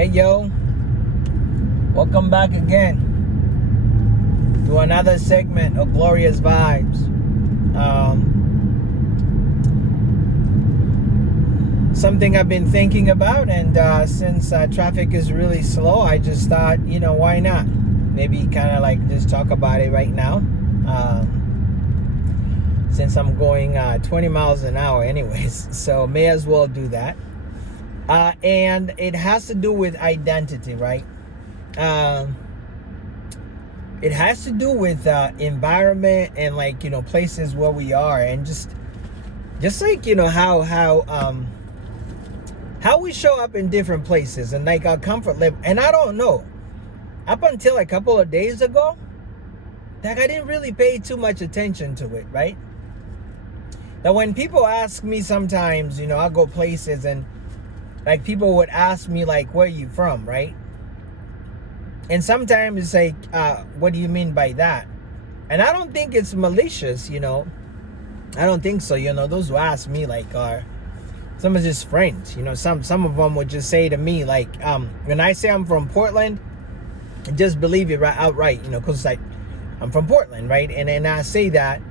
Hey yo, welcome back again to another segment of Glorious Vibes. Something I've been thinking about, and since traffic is really slow, I just thought, why not? Maybe kind of like just talk about it right now. Since I'm going 20 miles an hour anyways, so may as well do that. And it has to do with identity, right? It has to do with environment and places where we are, and just like how we show up in different places and like our comfort level. And I don't know, up until a couple of days ago, I didn't really pay too much attention to it, right? That when people ask me sometimes, I'll go places and like people would ask me like, where are you from, right? And sometimes it's like, what do you mean by that? And I don't think it's malicious, I don't think so. Those who ask me like are some of just friends. Some of them would just say to me like, when I say I'm from Portland, just believe it outright, because like I'm from Portland, right? And I say that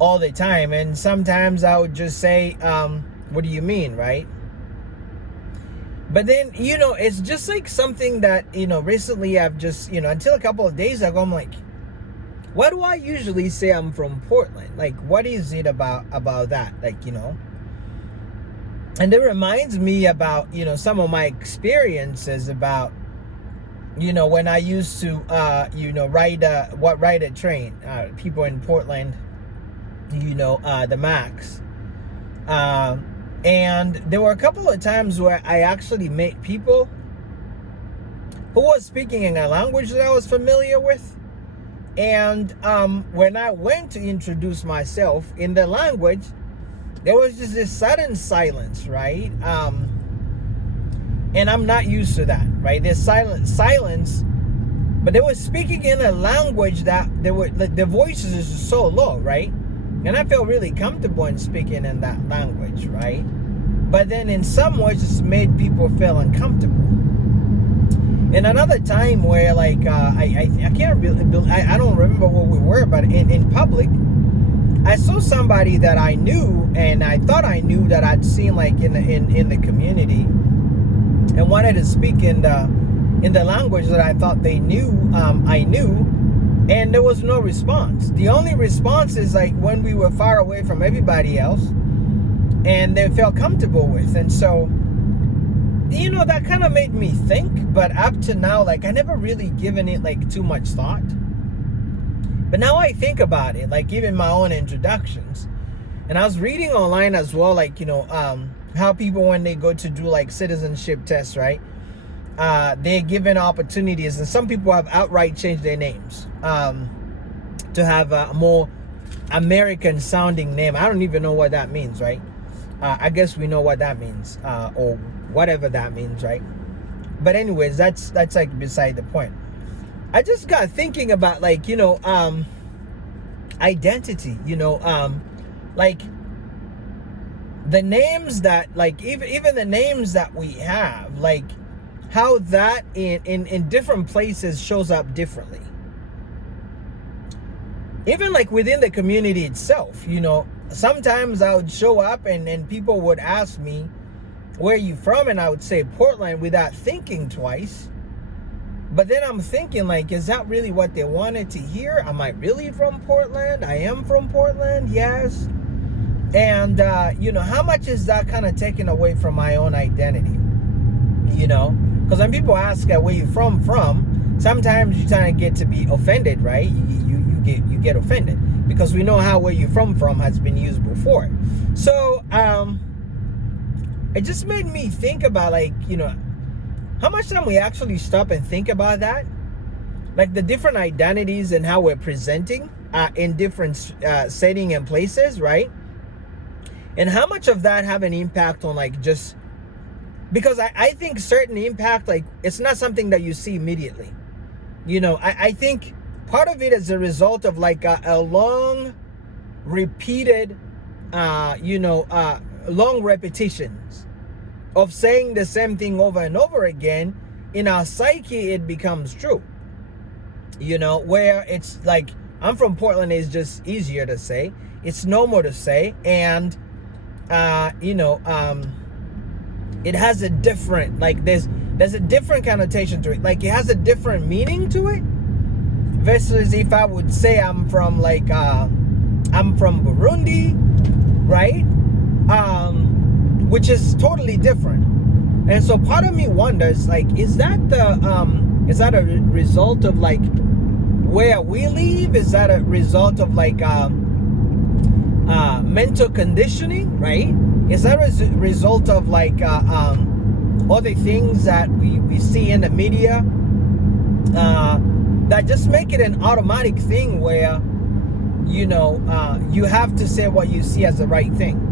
all the time. And sometimes I would just say, what do you mean, right? But then, it's just like something that, recently I've just, until a couple of days ago, I'm like, why do I usually say I'm from Portland? Like, what is it about that? Like, and it reminds me about, some of my experiences about, when I used to, ride a train, people in Portland, the Max. And there were a couple of times where I actually met people who was speaking in a language that I was familiar with. And when I went to introduce myself in the language, there was just this sudden silence, right? And I'm not used to that, right? There's silence, but they were speaking in a language that the voices is so low, right? And I felt really comfortable in speaking in that language, right? But then in some ways, it's made people feel uncomfortable. In another time where like, I can't really, I don't remember what we were, but in public, I saw somebody that I knew, and I thought I knew that I'd seen like in the community, and wanted to speak in the language that I thought they knew, I knew. And there was no response. The only response is like when we were far away from everybody else and they felt comfortable with. And so, that kind of made me think. But up to now, like I never really given it like too much thought. But now I think about it, like even my own introductions. And I was reading online as well, like, how people, when they go to do like citizenship tests, right? They're given opportunities, and some people have outright changed their names to have a more American sounding name. I don't even know what that means, right? I guess we know what that means, or whatever that means, right? But anyways, that's like beside the point. I just got thinking about like, identity, like the names that like even the names that we have, like how that in different places shows up differently. Even like within the community itself, sometimes I would show up and people would ask me, where are you from? And I would say Portland without thinking twice. But then I'm thinking like, is that really what they wanted to hear? Am I really from Portland? I am from Portland, yes. And, how much is that kind of taken away from my own identity? Because when people ask where you from, sometimes you kind of get to be offended, right? You get offended because we know how where you from has been used before. So it just made me think about like, how much time we actually stop and think about that, like the different identities and how we're presenting in different setting and places, right? And how much of that have an impact on like just. Because I think certain impact, like, it's not something that you see immediately. I think part of it is a result of, like, a long, repeated, long repetitions of saying the same thing over and over again in our psyche it becomes true. You know, where it's like, I'm from Portland is just easier to say. It's normal to say. And, it has a different, like, there's a different connotation to it. Like, it has a different meaning to it. Versus if I would say I'm from, like, I'm from Burundi, right? Which is totally different. And so part of me wonders, like, is that a result of, like, where we live? Is that a result of, like, mental conditioning, right? Is that a result of, like, other things that we see in the media that just make it an automatic thing where, you have to say what you see as the right thing?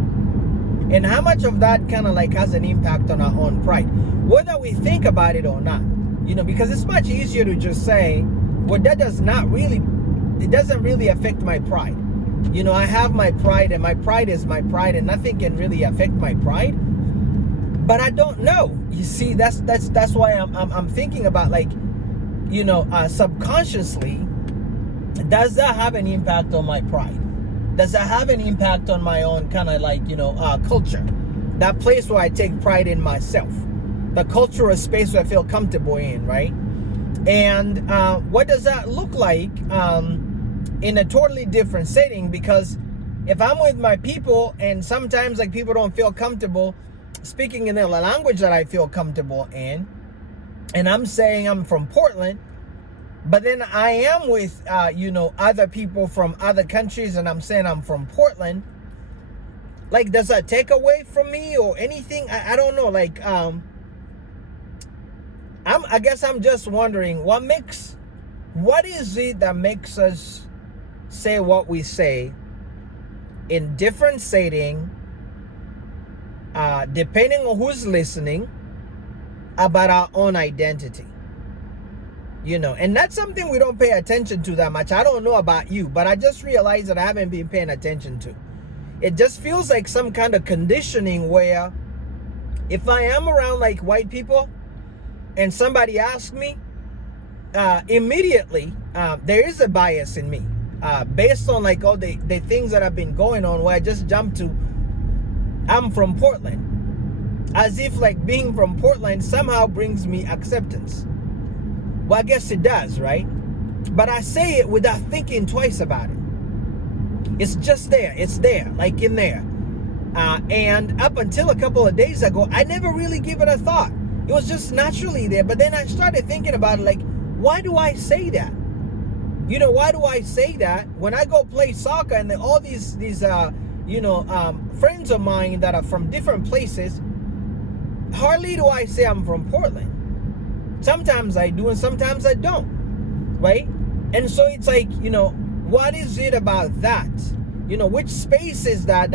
And how much of that kind of like has an impact on our own pride, whether we think about it or not? Because it's much easier to just say, well, it doesn't really affect my pride. I have my pride, and my pride is my pride, and nothing can really affect my pride. But I don't know. You see, that's why I'm thinking about, like, subconsciously, does that have an impact on my pride? Does that have an impact on my own kind of like, culture? That place where I take pride in myself. The cultural space where I feel comfortable in, right? And what does that look like in a totally different setting? Because if I'm with my people and sometimes, like, people don't feel comfortable speaking in the language that I feel comfortable in, and I'm saying I'm from Portland, but then I am with, other people from other countries, and I'm saying I'm from Portland. Like, does that take away from me or anything? I don't know. Like, I guess I'm just wondering what is it that makes us say what we say in different setting, depending on who's listening, about our own identity. And that's something we don't pay attention to that much. I don't know about you, but I just realized that I haven't been paying attention to. It just feels like some kind of conditioning where if I am around, like, white people and somebody asks me, immediately there is a bias in me based on, like, all the things that have been going on, where I just jump to, I'm from Portland, as if, like, being from Portland somehow brings me acceptance. Well, I guess it does, right? But I say it without thinking twice about it. It's just there. It's there, like, in there. And up until a couple of days ago, I never really gave it a thought. It was just naturally there. But then I started thinking about it, like, why do I say that? Why do I say that when I go play soccer and all these friends of mine that are from different places, hardly do I say I'm from Portland. Sometimes I do and sometimes I don't, right? And so it's like, what is it about that? Which space is that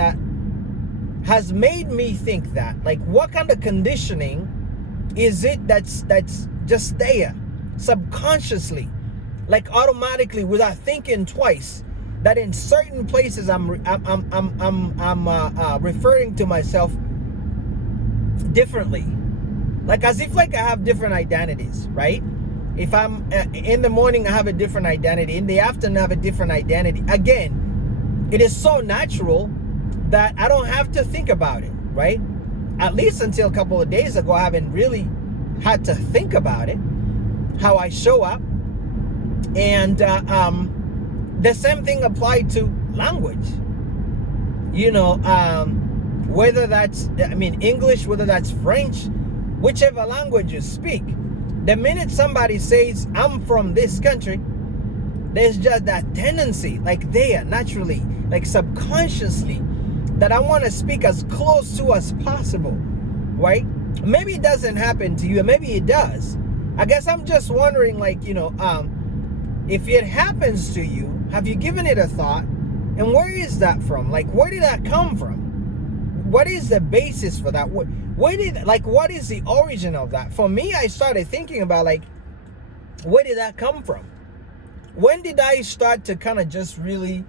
has made me think that? Like, what kind of conditioning is it that's just there subconsciously, like automatically, without thinking twice, that in certain places I'm referring to myself differently, like as if, like, I have different identities, right? If I'm in the morning, I have a different identity. In the afternoon, I have a different identity. Again, it is so natural that I don't have to think about it, right? At least until a couple of days ago, I haven't really had to think about it, how I show up. And the same thing applied to language. Whether that's, English, whether that's French, whichever language you speak, the minute somebody says, I'm from this country, there's just that tendency, like there, naturally, like subconsciously, that I want to speak as close to as possible, right? Maybe it doesn't happen to you, and maybe it does. I guess I'm just wondering, like, if it happens to you, have you given it a thought? And where is that from? Like, where did that come from? What is the basis for that? What is the origin of that? For me, I started thinking about, like, where did that come from? When did I start to kind of just really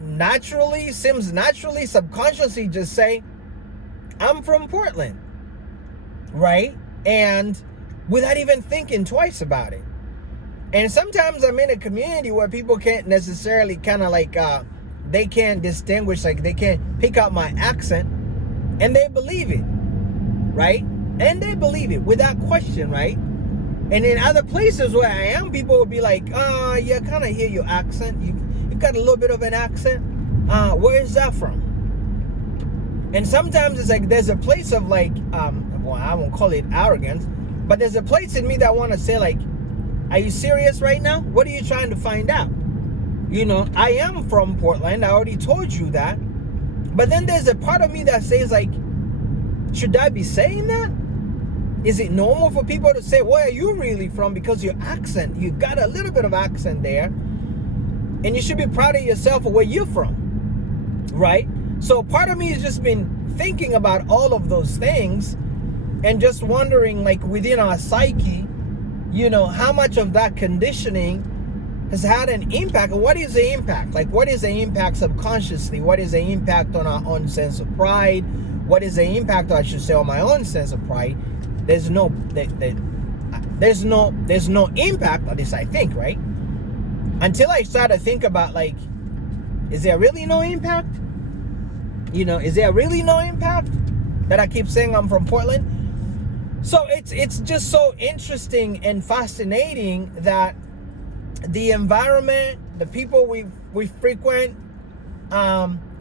naturally, subconsciously just say, I'm from Portland, right? And without even thinking twice about it. And sometimes I'm in a community where people can't necessarily kind of like, they can't distinguish, like they can't pick out my accent, and they believe it, right? And they believe it without question, right? And in other places where I am, people will be like, yeah, kind of hear your accent. You've got a little bit of an accent. Where is that from? And sometimes it's like there's a place of like, well, I won't call it arrogance, but there's a place in me that want to say like, are you serious right now? What are you trying to find out? You know, I am from Portland. I already told you that. But then there's a part of me that says like, should I be saying that? Is it normal for people to say, where are you really from? Because your accent, you've got a little bit of accent there. And you should be proud of yourself for where you're from, right? So part of me has just been thinking about all of those things and just wondering, like within our psyche, you know, how much of that conditioning has had an impact. And what is the impact? Like what is the impact subconsciously? What is the impact on our own sense of pride? What is the impact, I should say, on my own sense of pride? There's no impact on this, I think, right? Until I start to think about like, is there really no impact? You know, is there really no impact that I keep saying I'm from Portland? So it's just so interesting and fascinating that the environment, the people we frequent,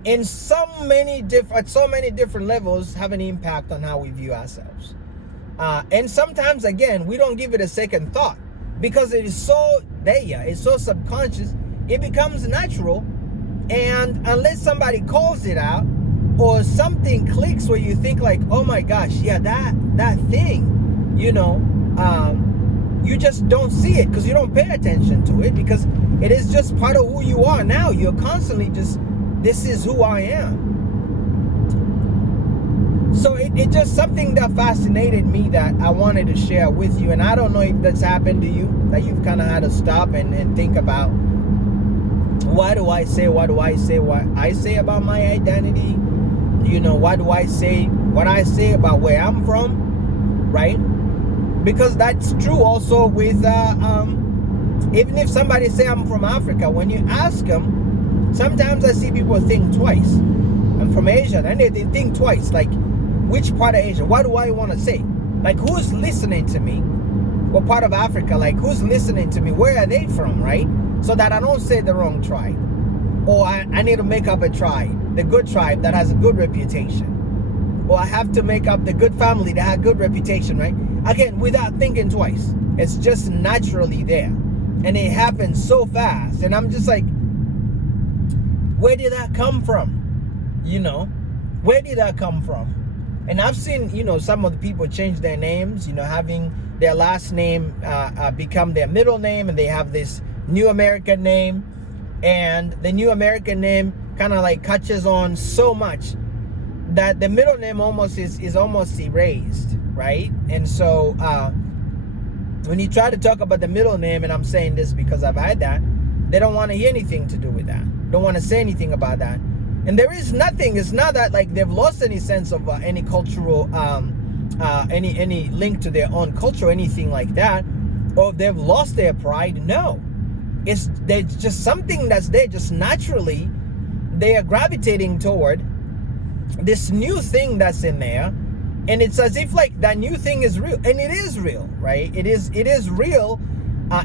in so many different levels have an impact on how we view ourselves. And sometimes, again, we don't give it a second thought because it is so there, it's so subconscious, it becomes natural. And unless somebody calls it out or something clicks where you think like, oh my gosh, yeah, that thing, you know, you just don't see it because you don't pay attention to it because it is just part of who you are now. You're constantly just, this is who I am. So it just something that fascinated me that I wanted to share with you. And I don't know if that's happened to you, that you've kind of had to stop and think about, what I say what I say about my identity? You know, what do I say what I say about where I'm from, right? Because that's true also with, even if somebody say I'm from Africa, when you ask them, sometimes I see people think twice. I'm from Asia, and they think twice, like, which part of Asia? What do I want to say? Like, who's listening to me? What part of Africa? Like, who's listening to me? Where are they from, right? So that I don't say the wrong tribe. Or I need to make up a tribe, the good tribe that has a good reputation. Or I have to make up the good family that has a good reputation, right? Again, without thinking twice. It's just naturally there. And it happens so fast. And I'm just like, where did that come from? You know, where did that come from? And I've seen, you know, some of the people change their names, you know, having their last name become their middle name, and they have this new American name. And the new American name kind of like catches on so much that the middle name almost is almost erased, right? And so when you try to talk about the middle name, and I'm saying this because I've had that, they don't want to hear anything to do with that. Don't want to say anything about that. And there is nothing. It's not that like they've lost any sense of any cultural, any link to their own culture, or anything like that, or they've lost their pride. No, there's just something that's there, just naturally. They are gravitating toward this new thing that's in there, and it's as if like that new thing is real, and it is real, right? It is real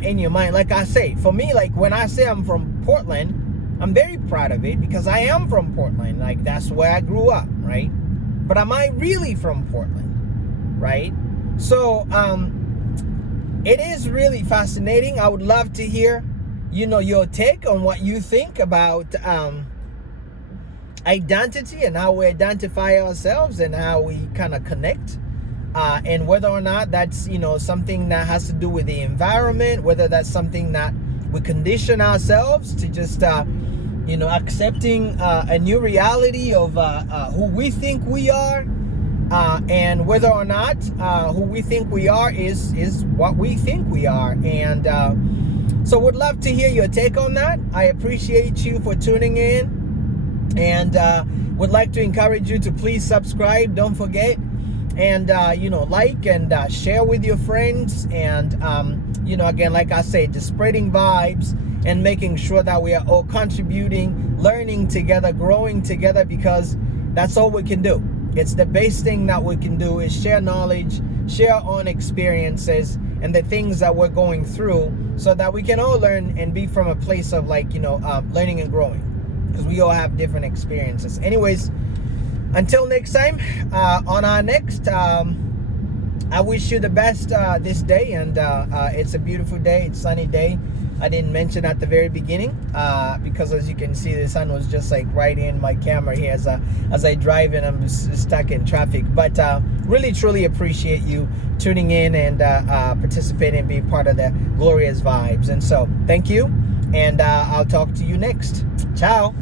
in your mind. Like I say, for me, like when I say I'm from Portland, I'm very proud of it because I am from Portland. Like that's where I grew up, right? But am I really from Portland, right? So it is really fascinating. I would love to hear, you know, your take on what you think about identity and how we identify ourselves and how we kind of connect, and whether or not that's, you know, something that has to do with the environment, whether that's something that we condition ourselves to just you know, accepting a new reality of who we think we are, and whether or not who we think we are is what we think we are. And so would love to hear your take on that. I appreciate you for tuning in, and would like to encourage you to please subscribe. Don't forget, and like and share with your friends, and again, like I say, just spreading vibes and making sure that we are all contributing, learning together, growing together, because that's all we can do. It's the best thing that we can do, is share knowledge, share our own experiences and the things that we're going through, so that we can all learn and be from a place of learning and growing, because we all have different experiences. Anyways, until next time, on our next, I wish you the best this day, and it's a beautiful day. It's a sunny day. I didn't mention at the very beginning, because as you can see, the sun was just like right in my camera here as I drive, and I'm stuck in traffic. But really truly appreciate you tuning in and participating, being part of the Glorious Vibes. And so thank you, and I'll talk to you next. Ciao.